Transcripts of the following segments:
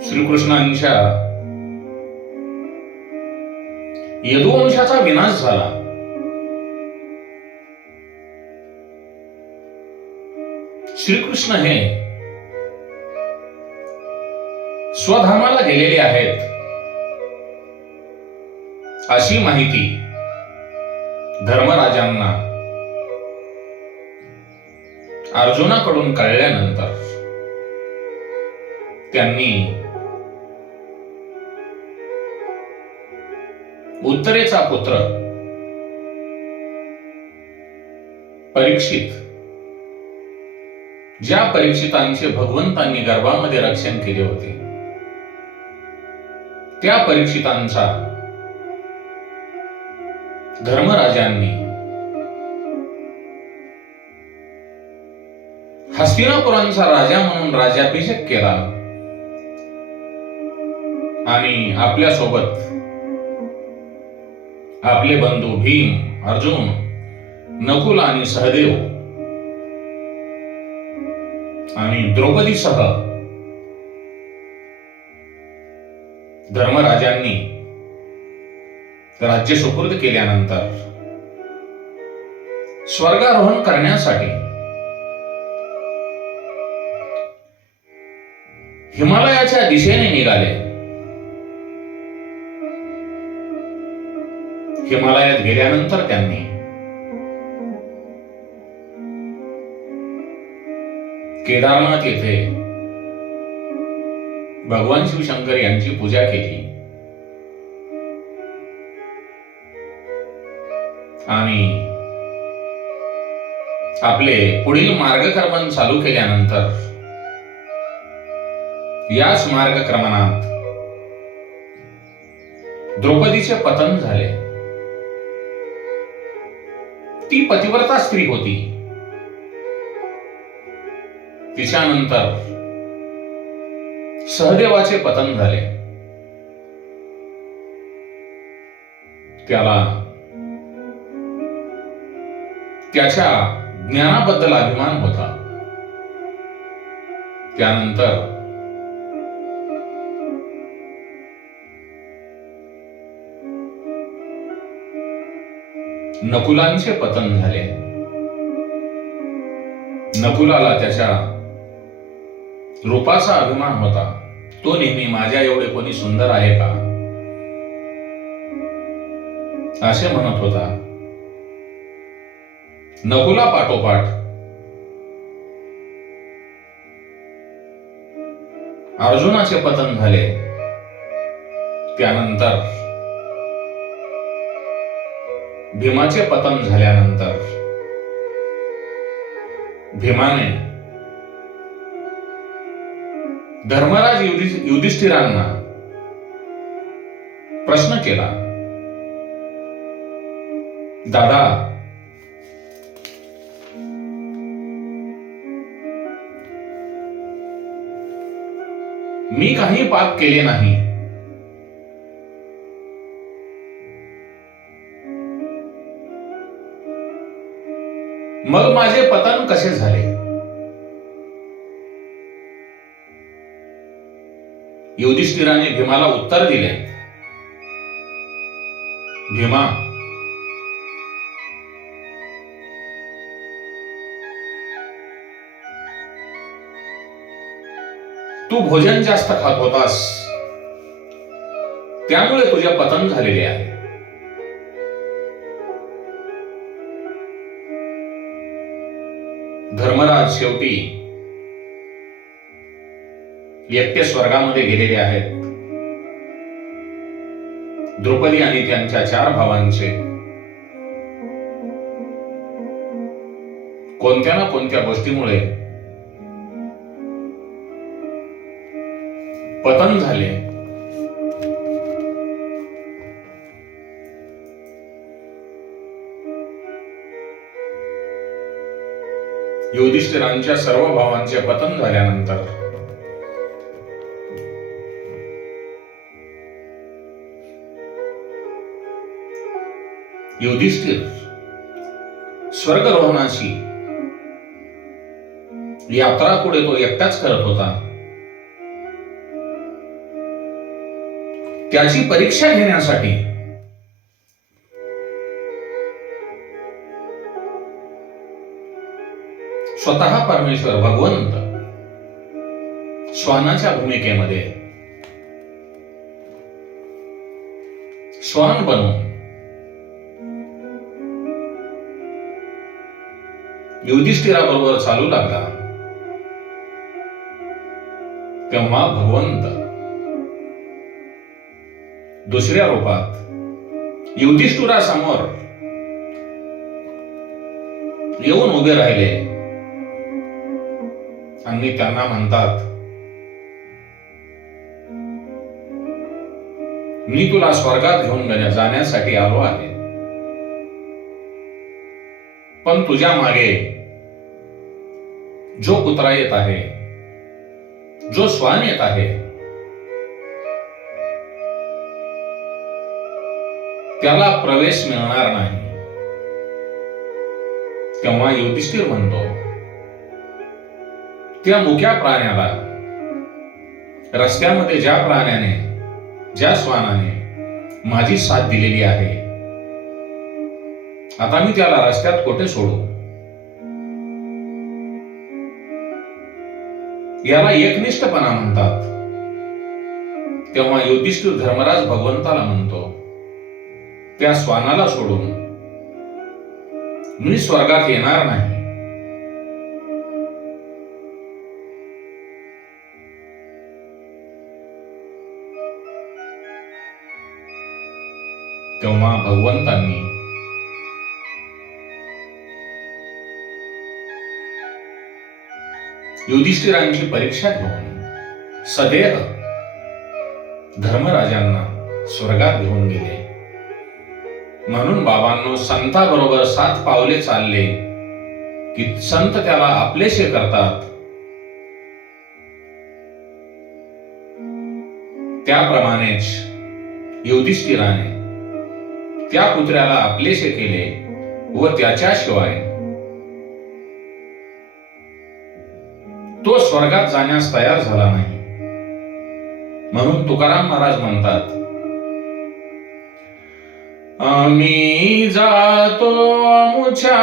श्रीकृष्णांच्या यदुवंशाचा विनाश झाला. श्रीकृष्ण हे स्वधामाला गेलेले आहेत अशी माहिती धर्मराजांना अर्जुनाकडून कळल्यानंतर त्यांनी उत्तरेचा पुत्र परीक्षित, ज्या परीक्षितांचे भगवंतांनी गर्भामध्ये रक्षण केले होते, त्या परीक्षितांचा धर्मराजांनी हस्तिनापुरांचा राजा म्हणून राज्याभिषेक केला आणि आपल्या सोबत आपले बंधू भीम, अर्जुन, नकुल आणि सहदेव आणि द्रौपदीसह धर्मराजांनी राज्य सुपूर्द केल्यानंतर स्वर्गारोहण करण्यासाठी हिमालयाच्या दिशेने निघाले. हिमालयात गेल्यानंतर त्यांनी केदारनाथ येथे भगवान शिवशंकर यांची पूजा केली आणि आपले पुढील मार्गक्रमण चालू केल्यानंतर याच मार्गक्रमणात द्रौपदीचे पतन झाले. ती पतिव्रता स्त्री होती. तिच्यानंतर सहदेवाचे पतन झाले. त्याला त्याच्या ज्ञानाबद्दल अभिमान होता. त्यानंतर नकुलांचे पतन झाले. नकुलाला त्याच्या रूपाचा अभिमान होता. तो नेहमी माझ्या एवढे कोणी सुंदर आहे का असे म्हणत होता. नकुला पाठोपाठ अर्जुनाचे पतन झाले. त्यानंतर भीमाचे पतन झाल्यानंतर भीमाने धर्मराज युधिष्ठिरांना प्रश्न केला, दादा, मी काही पाप केले नाही, मग माझे पतन कसे झाले? युधिष्ठिराने भीमाला उत्तर दिले, भीमा, तू भोजन जास्त खात होतास, त्यामुळे तुझे पतन झालेले आहे. धर्मराज शेवटी एकटे स्वर्गामध्ये गेलेले आहेत. द्रौपदी आणि त्यांच्या 4 भावांचे कोणत्या ना कोणत्या गोष्टीमुळे पतन झाले. युधिष्ठिरांच्या सर्व भावांचे पतन झाल्यानंतर युधिष्ठिर स्वर्गरोहणाची यात्रा पुढे तो एकटाच करत होता. त्याची परीक्षा घेण्यासाठी स्वतः परमेश्वर भगवंत श्वानाच्या भूमिकेमध्ये श्वान बनून युधिष्ठिराबरोबर चालू लागला. तेव्हा भगवंत दुसऱ्या रूपात युधिष्ठिरासमोर येऊन उभे राहिले आणि त्यांना म्हणतात, मी तुला स्वर्गात घेऊन जाण्यासाठी आलो आहे, पण तुझ्या मागे जो कुत्रा येत आहे, जो श्वान येत आहे, त्याला प्रवेश मिळणार नाही. तेव्हा युधिष्ठिर म्हणतो, त्या मुक्या प्राण्याला, रस्त्यामध्ये ज्या प्राण्याने, ज्या श्वानाने माझी साथ दिलेली आहे, आता मी त्याला रस्त्यात कोठे सोडू? याला एकनिष्ठपणा म्हणतात. तेव्हा युधिष्ठिर धर्मराज भगवंताला म्हणतो, त्या श्वानाला सोडून मी स्वर्गात येणार नाही. तेव्हा भगवंतांनी युधिष्ठिरांची परीक्षा घेऊन सदेह धर्मराजांना स्वर्गात घेऊन गेले. म्हणून बाबांनो, संताबरोबर 7 पावले चालले की संत त्याला आपलेसे करतात. त्याप्रमाणेच युधिष्ठिराने त्या कुत्र्याला आपलेसे केले व त्याच्याशिवाय तो स्वर्गात जाण्यास तयार झाला नाही. म्हणून तुकाराम महाराज म्हणतात, आम्ही जातो आमुच्या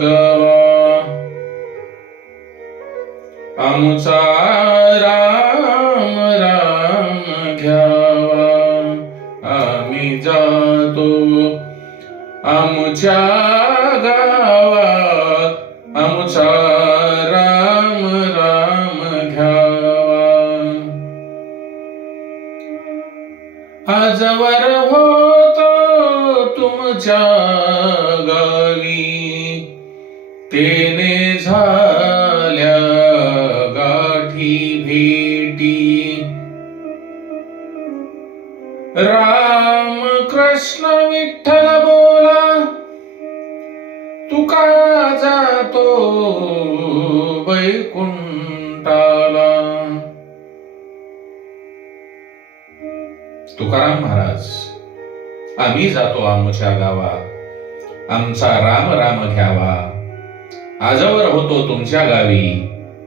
गावा, आमुचा राम राम घ्यावा. आम्ही जातो आमुच्या गावा, आमुचा राम राम घ्यावा. आजवर होतो तुमच्या गावी, तेने झाल्या गाठी भेटी. राम कृष्ण विठ्ठल बोला, तुका जातो वैकुंठाला. तुकाराम महाराज, आम्ही जातो आमच्या गावा, आमचा राम राम घ्यावा. आजवर होतो तुमच्या गावी,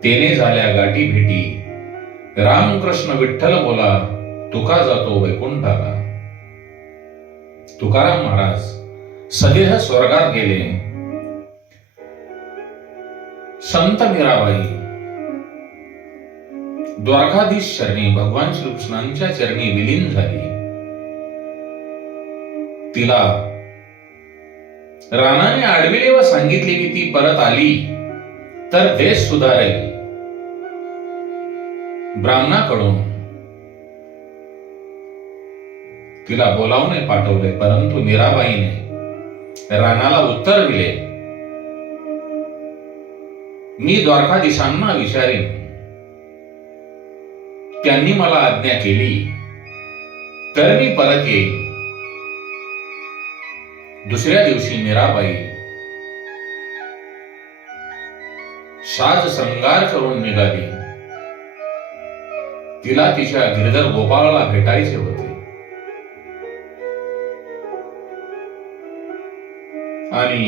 तेने झाल्या गाठी भेटी. रामकृष्ण विठ्ठल बोला, तुका जातो वैकुंठाला. तुकाराम महाराज सदेह स्वर्गात गेले. संत मीराबाई द्वारकाधीश चरणी, भगवान श्रीकृष्णांच्या चरणी विलीन झाली. तिला राणाने आडविले व सांगितले की ती परत आली तर देश सुधारेल. ब्राह्मणाकडून तिला बोलावणे पाठवले, परंतु मीराबाईने राणाला उत्तर दिले, मी द्वारकाधीशांना विचारेन, त्यांनी मला आज्ञा केली तर मी परत येईन. दुसऱ्या दिवशी मीराबाई साज श्रंगार करून निघाली. तिला तिच्या गिरधर गोपाळाला भेटायचे होते आणि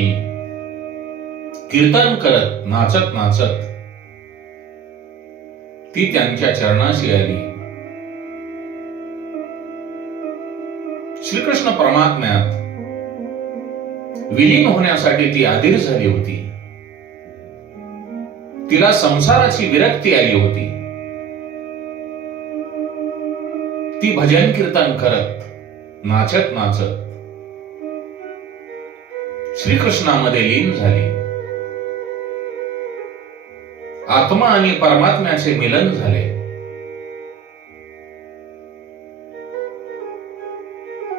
कीर्तन करत, नाचत नाचत ती त्यांच्या चरणाशी आली श्रीकृष्ण परमात्म्यात विलीन होण्यासाठी ती अधीर झाली होती. तिला संसाराची विरक्ती आली होती. ती भजन कीर्तन करत, नाचत नाचत श्रीकृष्णामध्ये लीन झाली. आत्मा आणि परमात्म्याचे मिलन झाले.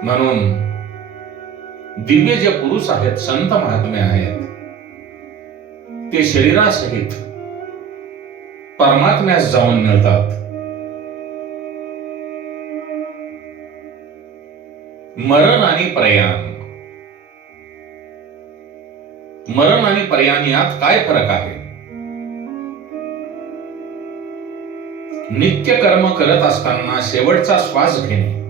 म्हणून दिव्य जे पुरुष आहेत, संत महात्मे आहेत, ते शरीरासहित परमात्म्यास जाऊन मिळतात. मरण आणि प्रयाण, मरण आणि प्रयाण यात काय फरक आहे? नित्य कर्म करत असताना शेवटचा श्वास घेणे,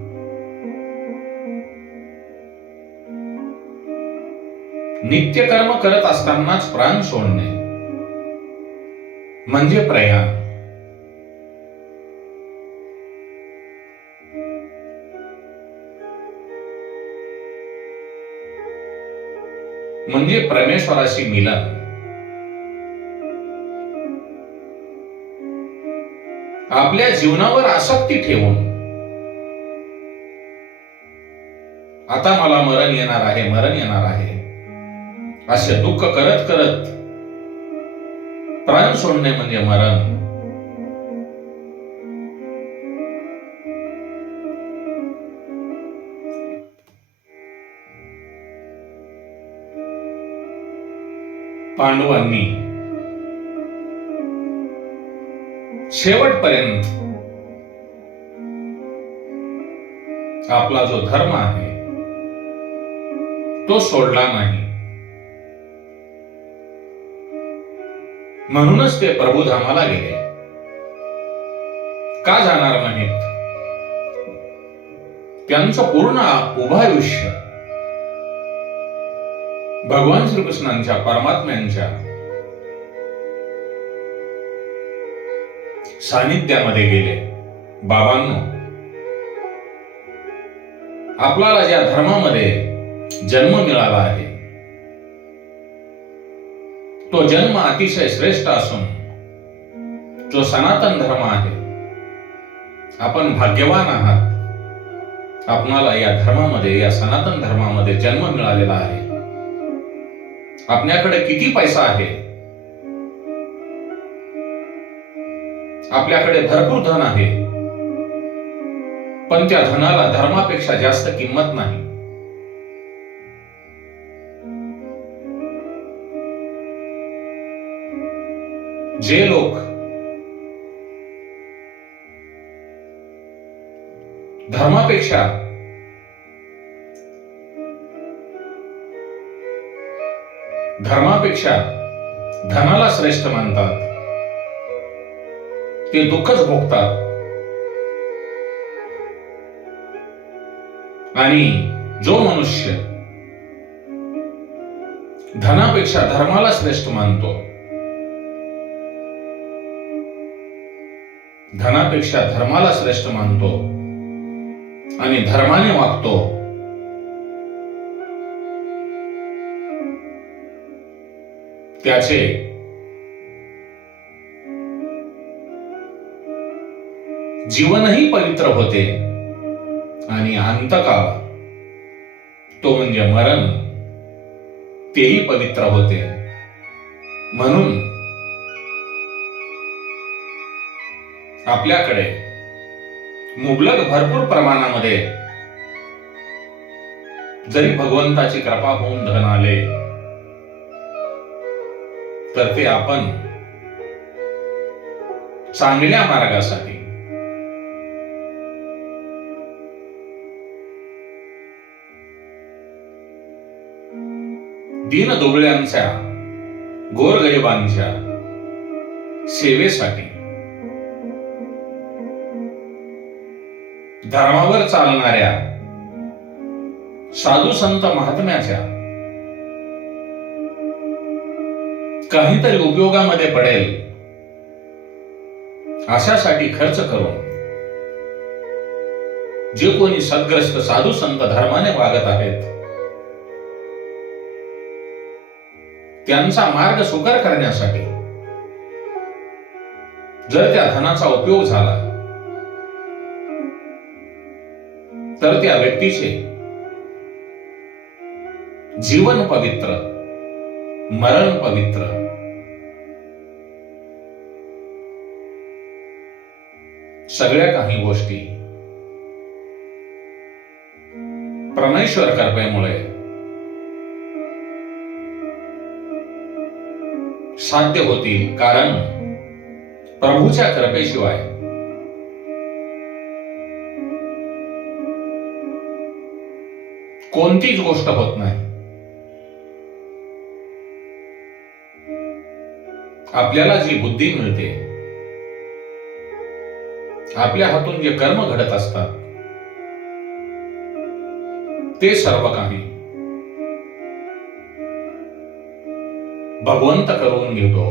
नित्य कर्म करत असतानाच प्राण सोडणे म्हणजे प्रयाण. म्हणजे परमेश्वराशी मिलन. आपल्या जीवनावर आसक्ती ठेवून आता मला मरण येणार आहे, मरण येणार आहे असे दुःख करत करत प्राण सोडणे म्हणजे मरण. पांडवांनी शेवटपर्यंत आपला जो धर्म आहे तो सोडला नाही. म्हणूनच ते प्रभुधामाला गेले. का जाणार नाहीत? त्यांचं पूर्ण उभं आयुष्य भगवान श्रीकृष्णांच्या, परमात्म्यांच्या सानिध्यामध्ये गेले. बाबांनो, आपल्याला ज्या धर्मामध्ये जन्म मिळाला आहे तो जन्म अतिशय श्रेष्ठ असून जो सनातन धर्म आहे, आपण भाग्यवान आहात. आपणाला या धर्मामध्ये, या सनातन धर्मामध्ये जन्म मिळालेला आहे. आपल्याकडे किती पैसा आहे, आपल्याकडे भरपूर धन आहे, पण त्या धनाला धर्मापेक्षा जास्त किंमत नाही. जे लोक धर्मापेक्षा धनाला श्रेष्ठ मानतात ते दुःखच भोगतात. आणि जो मनुष्य धनापेक्षा धर्माला श्रेष्ठ मानतो, धनापेक्षा धर्माला श्रेष्ठ मानतो आणि धर्माने वागतो, त्याचे जीवनही पवित्र होते आणि अंतकाळ, तो म्हणजे मरण, तेही पवित्र होते. म्हणून आपल्याकडे मुबलक भरपूर प्रमाणामध्ये जरी भगवंताची कृपा होऊन धन आले तर ते आपण चांगल्या मार्गासाठी, दीनदुबळ्यांच्या, गोरगरिबांच्या सेवेसाठी, धर्मावर चालणाऱ्या साधू संत महात्म्याच्या काहीतरी उपयोगामध्ये पडेल अशासाठी खर्च करून जे कोणी सद्ग्रस्त साधू संत धर्माने वागत आहेत त्यांचा मार्ग सुकर करण्यासाठी जर त्या धनाचा उपयोग झाला तर त्या व्यक्तीचे जीवन पवित्र, मरण पवित्र. सगळ्या काही गोष्टी परमेश्वर कृपेमुळे साध्य होतील, कारण प्रभूच्या कृपेशिवाय कोणतीच गोष्ट होत नाही. आपल्याला जी बुद्धी मिळते, आपल्या हातून जे कर्म घडत असतात ते सर्व काही भगवंत करून घेतो.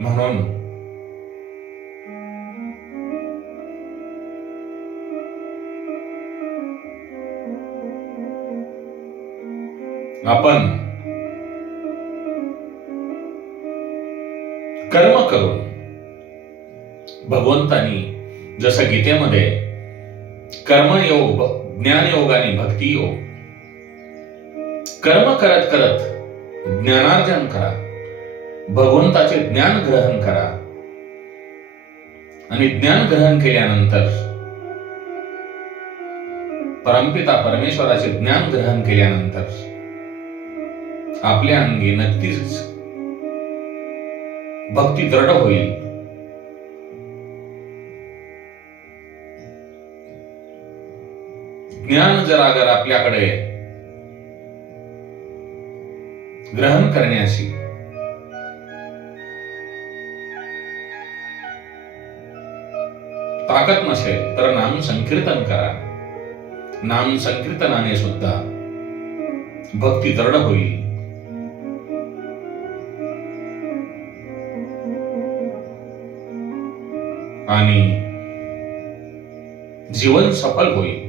म्हणून आपण कर्म करून, भगवंतानी जसं गीतेमध्ये कर्मयोग, ज्ञानयोग आणि भक्ती योग, कर्म करत करत ज्ञानार्जन करा, भगवंताचे ज्ञान ग्रहण करा आणि ज्ञान ग्रहण केल्यानंतर परमपिता परमेश्वराचे ज्ञान ग्रहण केल्यानंतर आपल्या अंगी नक्कीच भक्ती दृढ होईल. ज्ञान जर अगर आपल्याकडे ग्रहण करण्याची ताकद नसेल तर नाम संकीर्तन करा. नाम संकीर्तनाने सुद्धा भक्ती दृढ होईल. आणि जीवन सफल होईल.